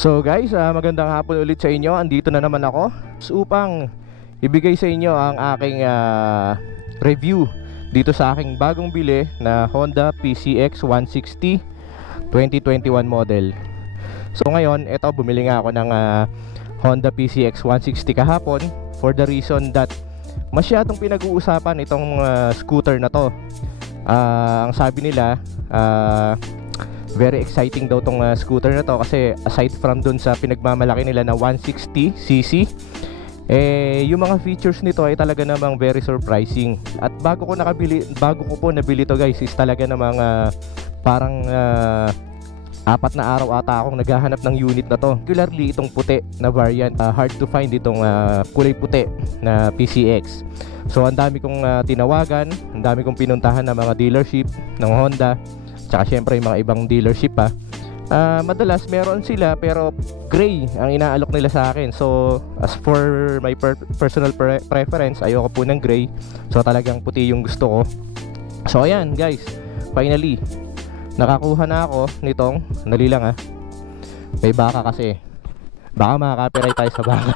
So guys, magandang hapon ulit sa inyo. Andito na naman ako upang ibigay sa inyo ang aking review dito sa aking bagong bili na Honda PCX 160 2021 model. So ngayon, eto, bumili nga ako ng Honda PCX 160 kahapon for the reason that masyadong pinag-uusapan itong scooter na to. Ang sabi nila, very exciting daw tong scooter na to kasi aside from dun sa pinagmamalaki nila na 160cc, yung mga features nito ay talaga namang very surprising. At bago ko po nabili to guys, is talaga namang parang 4 na araw ata akong naghahanap ng unit na to. Particularly itong puti na variant, hard to find itong kulay puti na PCX. So ang dami kong tinawagan, ang dami kong pinuntahan ng mga dealership ng Honda, tsaka syempre yung mga ibang dealership pa. Madalas meron sila pero gray ang inaalok nila sa akin. So as for my personal preference, ayoko po ng gray. So talagang puti yung gusto ko. So ayan guys, finally nakakuha na ako nitong, dali lang may baka kasi, baka makaka-copyright tayo sa baka.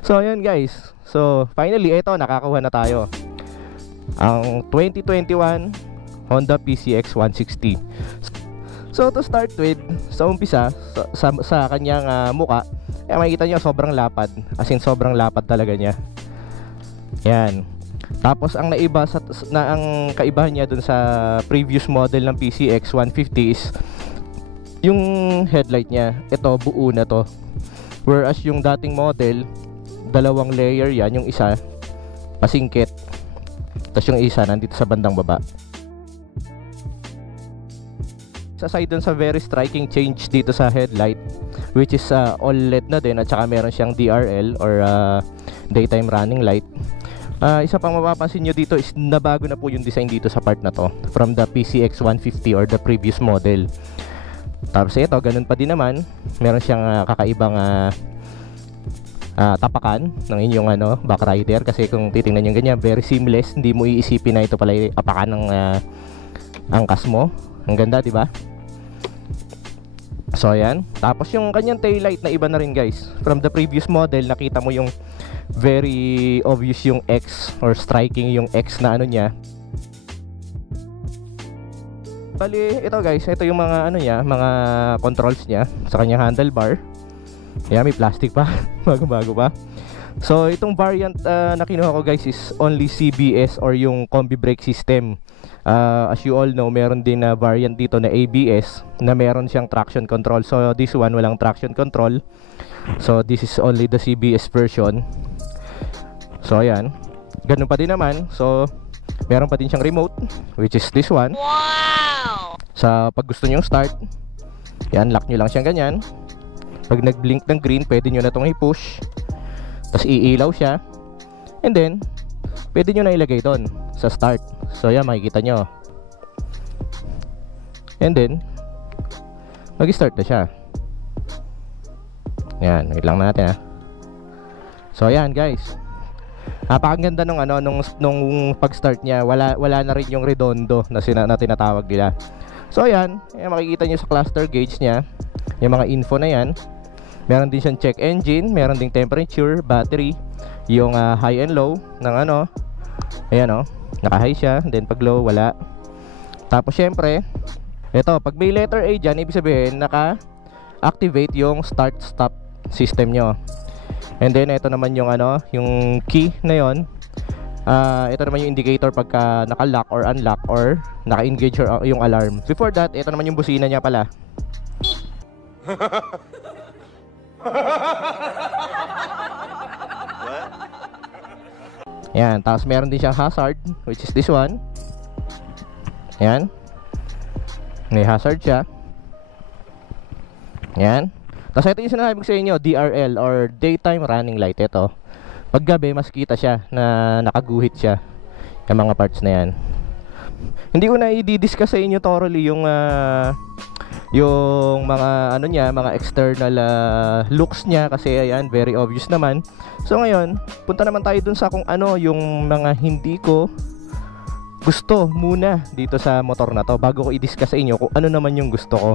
So ayan guys, so finally eto, nakakuha na tayo ang 2021 Honda PCX 160. So to start with, sa umpisa, sa kanyang muka, makikita nyo sobrang lapad. As in sobrang lapad talaga niya. Yan. Tapos ang naiba ang kaibahan niya dun sa previous model ng PCX 150 is yung headlight niya. Ito buo na to. Whereas yung dating model, 2 layer yan. Yung isa pasingkit, tapos yung isa nandito sa bandang baba. Aside dun sa very striking change dito sa headlight, which is all LED na din, at saka meron siyang DRL or daytime running light. Isa pang mapapansin nyo dito is nabago na po yung design dito sa part na to from the PCX 150 or the previous model. Tapos ito, ganun pa din naman, meron siyang kakaibang tapakan ng inyong back rider. Kasi kung titingnan nyo ganyan, very seamless, hindi mo iisipin na ito pala yung apakan ng angkas mo. Ang ganda, di ba? So ayan. Tapos yung kanyang taillight na iba na rin guys. From the previous model, nakita mo yung very obvious yung X or striking yung X na niya. Bali, ito guys, ito yung mga niya, mga controls niya sa kanyang handlebar. Ayan, may plastic pa. Bago-bago pa. So itong variant na kinuha ko guys is only CBS or yung combi brake system. As you all know, meron din na variant dito na ABS na meron siyang traction control. So this one walang traction control. So this is only the CBS version. So ayan, ganun pa din naman. So meron pa din siyang remote, which is this one. Wow! Sa pag gusto nyo start, yan, lock nyo lang siyang ganyan. Pag nag-blink ng green, pwede nyo na itong i-push, tapos iilaw siya. And then pwede nyo na ilagay doon sa start. So yan, makikita nyo. And then mag-start na siya. Yan, wait lang natin So yan guys, napakaganda nung pag-start niya. Wala na rin yung redondo na tinatawag nila. So yan, makikita nyo sa cluster gauge niya yung mga info na yan. Meron din siyang check engine, meron ding temperature, battery, yung high and low ng ayan naka-high siya, then pag low wala. Tapos syempre, ito, pag may letter A dyan, ibig sabihin naka-activate yung start-stop system nyo. And then ito naman yung yung key na yon. Ito naman yung indicator pagka naka-lock or unlock or naka-engage yung alarm. Before that, ito naman yung busina niya pala. Yan, tapos meron din siyang hazard, which is this one. Yan, may hazard siya. Yan. Tapos ito yung sinasabi ko sa inyo, DRL or daytime running light. Ito, pag gabi mas kita siya na nakaguhit siya yung mga parts na yan. Hindi ko na i-discuss sa inyo thoroughly yung mga niya, mga external looks niya kasi ayan, very obvious naman. So ngayon, punta naman tayo dun sa kung yung mga hindi ko gusto muna dito sa motor na to bago ko i-discuss sa inyo kung ano naman yung gusto ko.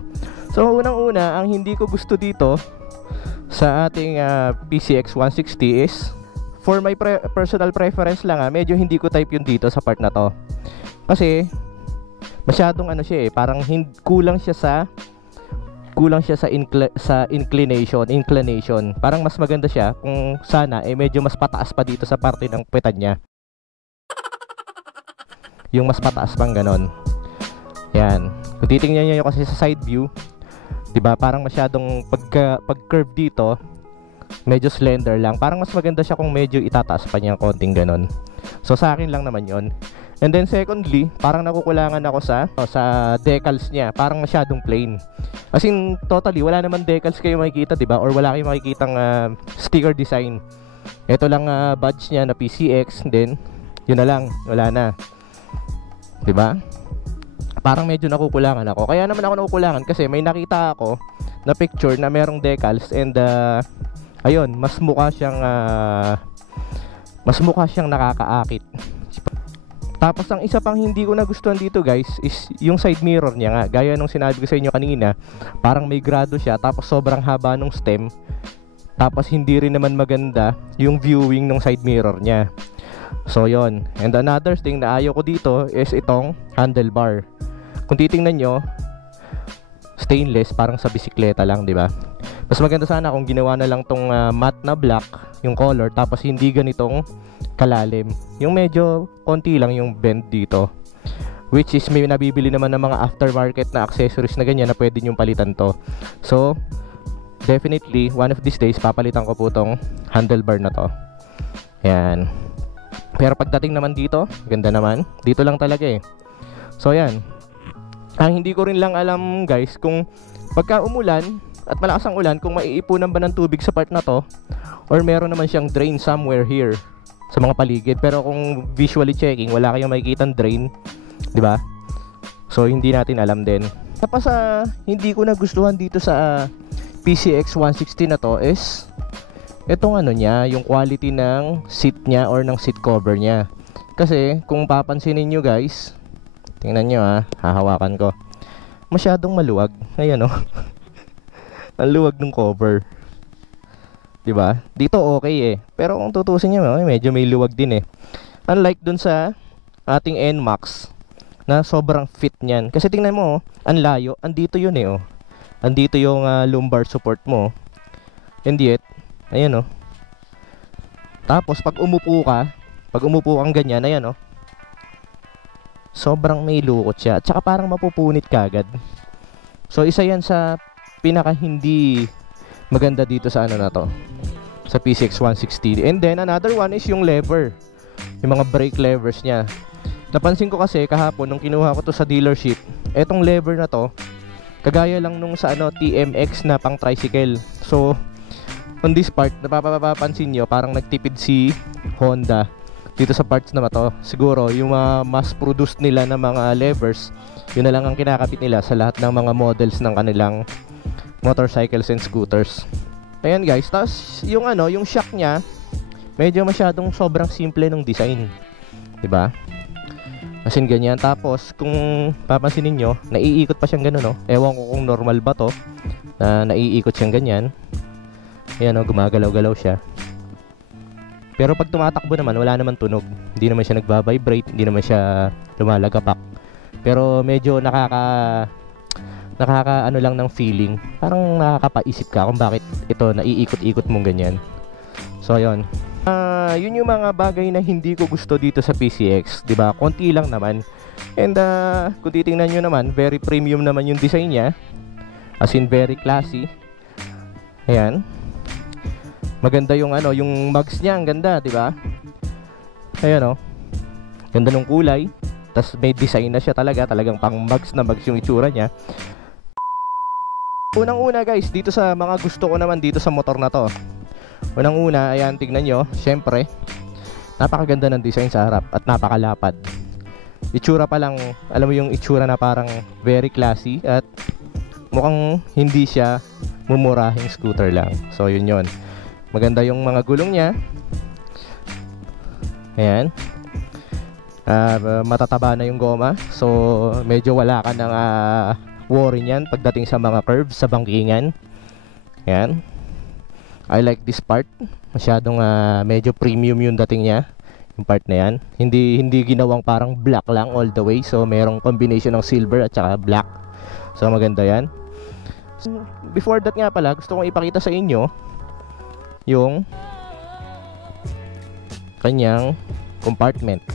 So unang-una, ang hindi ko gusto dito sa ating PCX 160 is, for my personal preference lang medyo hindi ko type yung dito sa part na to. Kasi masyadong ano siya parang kulang siya sa inclination. Parang mas maganda siya kung sana medyo mas pataas pa dito sa parte ng puwetan niya. Yung mas pataas pang ganon. Yan. Kung titingnan niyo kasi sa side view, 'di ba? Parang masyadong pag-curve dito, medyo slender lang. Parang mas maganda siya kung medyo itataas pa niya konting ganon. So sa akin lang naman 'yon. And then secondly, parang nakukulangan ako sa decals niya. Parang masyadong plain. As in, totally, wala naman decals kayo makikita, diba? Or wala kayong makikitang sticker design. Ito lang badge niya na PCX. Then, yun na lang. Wala na. Diba? Parang medyo nakukulangan ako. Kaya naman ako nakukulangan kasi may nakita ako na picture na merong decals. And, ayun, mas mukha siyang nakakaakit. Tapos ang isa pang hindi ko nagustuhan dito guys is yung side mirror niya nga. Gaya nung sinabi ko sa inyo kanina, parang may grado siya, tapos sobrang haba nung stem. Tapos hindi rin naman maganda yung viewing ng side mirror niya. So yon. And another thing na ayaw ko dito is itong handlebar. Kung titingnan nyo, stainless, parang sa bisikleta lang, di ba? Mas maganda sana kung ginawa na lang tong matte na black yung color, tapos hindi ganitong kalalim. Yung medyo konti lang yung bend dito, which is may nabibili naman ng mga aftermarket na accessories na ganyan na pwede nyong palitan to. So definitely one of these days papalitan ko po tong handlebar na to. Yan. Pero pagdating naman dito, ganda naman. Dito lang talaga So yan. Ang hindi ko rin lang alam guys, kung pagka umulan at malakas ang ulan, kung maiipunan ba ng tubig sa part na to, or meron naman siyang drain somewhere here sa mga paligid. Pero kung visually checking, wala kayong makikitang drain, di ba? So hindi natin alam din. Tapos hindi ko nagustuhan dito sa PCX 160 na to is itong ano niya, yung quality ng seat niya or ng seat cover niya. Kasi kung papansinin nyo guys, tingnan nyo hahawakan ko, masyadong maluwag. Ayan ang luwag ng cover, diba? Dito okay pero kung tutusin nyo, medyo may luwag din unlike dun sa ating NMAX na sobrang fit nyan. Kasi tingnan mo ang layo, andito yun andito yung lumbar support mo. And yet, ayan tapos pag umupo kang ganyan, ayan sobrang may lukot siya. At saka parang mapupunit ka agad. So isa yan sa pinaka hindi maganda dito sa ano na to, sa PCX 160. And then another one is yung lever, yung mga brake levers niya. Napansin ko kasi kahapon nung kinuha ko to sa dealership, etong lever na to kagaya lang nung sa TMX na pang tricycle. So on this part, napapansin nyo parang nagtipid si Honda dito sa parts na to. Siguro yung mass produced nila na mga levers, yun na lang ang kinakapit nila sa lahat ng mga models ng kanilang motorcycles and scooters. Ayan guys, tapos yung yung shock niya, medyo masyadong sobrang simple ng design, diba? As in ganyan. Tapos kung papansinin nyo, naiikot pa siyang gano'n Ewan ko kung normal ba to na naiikot siyang ganyan. Ayan gumagalaw-galaw siya. Pero pag tumatakbo naman, wala naman tunog. Hindi naman siya nagba-vibrate, hindi naman siya lumalagapak. Pero medyo nakaka ano lang ng feeling. Parang nakakapaisip ka kung bakit ito naiikot-ikot mong ganyan. So ayun. Yun yung mga bagay na hindi ko gusto dito sa PCX, 'di ba? Konti lang naman. And kung titingnan niyo naman, very premium naman yung design niya. As in very classy. Ayan. Maganda yung yung mugs niya, ang ganda, 'di ba? Ayan Ganda ng kulay. Tas may design na siya talagang pang mugs na mugs yung itsura niya. Unang-una guys, dito sa mga gusto ko naman dito sa motor na to. Unang-una, ayan, tignan nyo, syempre napakaganda ng design sa harap at napakalapad. Itsura pa lang, alam mo yung itsura na parang very classy at mukhang hindi siya mumurahing scooter lang. So yun. Maganda yung mga gulong niya. Ayan. matataba na yung goma. So medyo wala ka ng worry niyan pagdating sa mga curves sa bangkingan. Yan, I like this part. Masyadong medyo premium yung dating niya, yung part na yan. Hindi ginawang parang black lang all the way. So merong combination ng silver at saka black. So maganda yan. Before that nga pala, gusto kong ipakita sa inyo yung kanyang compartment.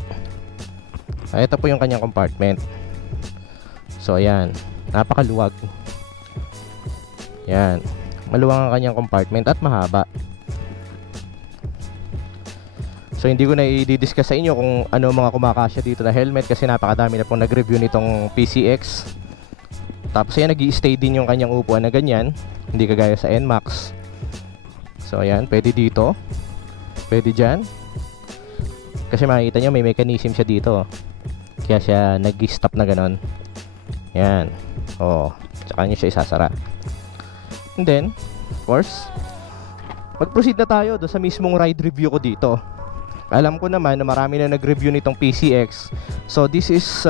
Ito po yung kanyang compartment. So ayan, napakaluwag. Yan, maluwag ang kanyang compartment at mahaba. So hindi ko na i-discuss sa inyo kung ano mga kumakasya dito na helmet, kasi napakadami na pong nag-review nitong PCX. Tapos ayan, nag-i-stay din yung kanyang upuan na ganyan, hindi kagaya sa NMAX. So ayan, pwede dito, pwede dyan, kasi makikita nyo may mechanism siya dito, kaya siya nag-stop na ganon. Yan, tsaka nyo siya isasara. And then, of course, mag-proceed na tayo doon sa mismong ride review ko dito. Alam ko naman na marami na nag-review nitong PCX. So this is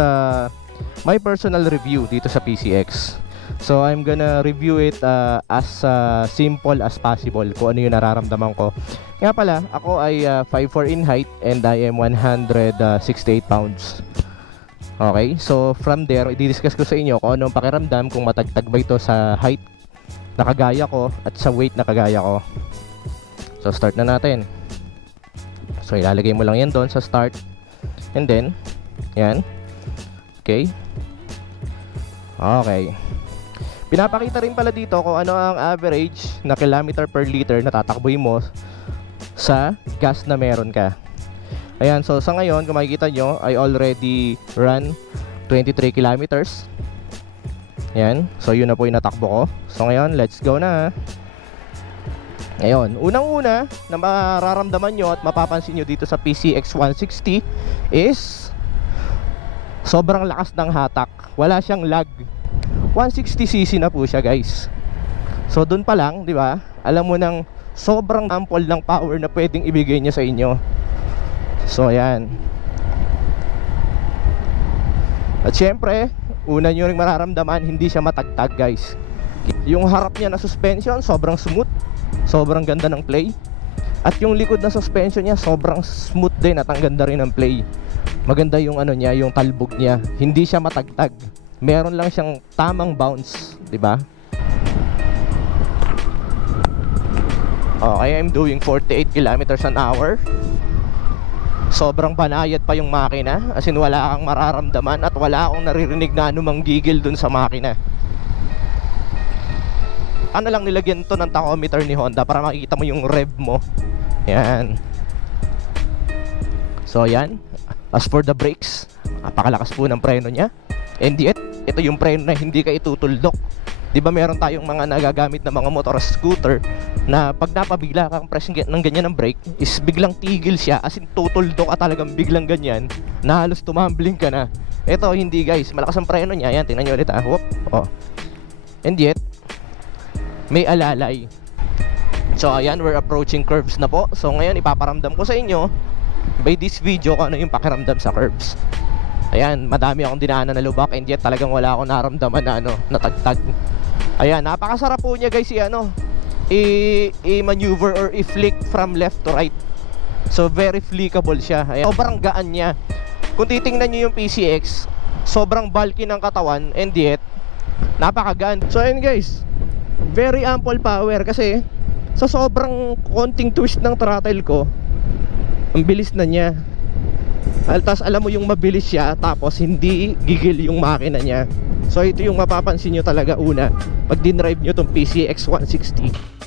my personal review dito sa PCX. So I'm gonna review it as simple as possible, kung ano yung nararamdaman ko. Nga pala, ako ay 5'4" in height and I am 168 pounds. Okay, so from there, i-discuss ko sa inyo kung ano ang pakiramdam, kung matagtag ba ito sa height na kagaya ko at sa weight na kagaya ko. So start na natin. So ilalagay mo lang yan doon sa start. And then, yan. Okay. Okay. Pinapakita rin pala dito kung ano ang average na kilometer per liter na tatakboy mo sa gas na meron ka. Ayan, so sa ngayon, kung makikita nyo, I already run 23 kilometers. Ayan, so yun na po yung natakbo ko. So ngayon, let's go na. Ngayon, unang-una na mararamdaman nyo at mapapansin nyo dito sa PCX 160 is sobrang lakas ng hatak. Wala siyang lag. 160cc na po siya, guys. So dun pa lang, di ba? Alam mo nang sobrang ample ng power na pwedeng ibigay niya sa inyo. So ayan. At syempre, una nyo ring mararamdaman, hindi siya matagtag, guys. Yung harap niya na suspension, sobrang smooth. Sobrang ganda ng play. At yung likod na suspension niya, sobrang smooth din at ang ganda rin ng play. Maganda yung ano niya, yung talbog niya. Hindi siya matagtag. Meron lang siyang tamang bounce, di ba? Okay, I'm doing 48 kilometers an hour. Sobrang banayad pa yung makina, as in wala kang mararamdaman at wala akong naririnig na anumang gigil dun sa makina. Ano lang, nilagyan to ng tachometer ni Honda para makikita mo yung rev mo. Yan. So yan. As for the brakes, napakalakas po ng preno niya. And yet, ito yung preno na hindi ka itutuldok. Di ba meron tayong mga nagagamit na mga motor scooter na pag napabigla kang press ng ganyan ng brake is biglang tigil siya, as in tutuldok ka talagang biglang ganyan na halos tumambling ka na. Ito hindi, guys, malakas ang preno niya. Yan, tingnan nyo ulit Whoop. And yet, may alalay. So ayan, we're approaching curves na po. So ngayon ipaparamdam ko sa inyo by this video kung ano yung pakiramdam sa curves. Ayan, madami akong dinaanan na lubak and yet talagang wala akong naramdaman na natagtag. Ayan, napakasarap po niya, guys, i-maneuver or i-flick from left to right. So very flickable siya. Ayan, sobrang gaan niya. Kung titingnan niyo yung PCX, sobrang bulky ng katawan and yet napakagaan. So ayan, guys, very ample power kasi sa sobrang konting twist ng throttle ko, ang bilis na niya. Tapos alam mo yung mabilis siya, tapos hindi gigil yung makina niya. So ito yung mapapansin nyo talaga una pag dinrive nyo tong PCX 160.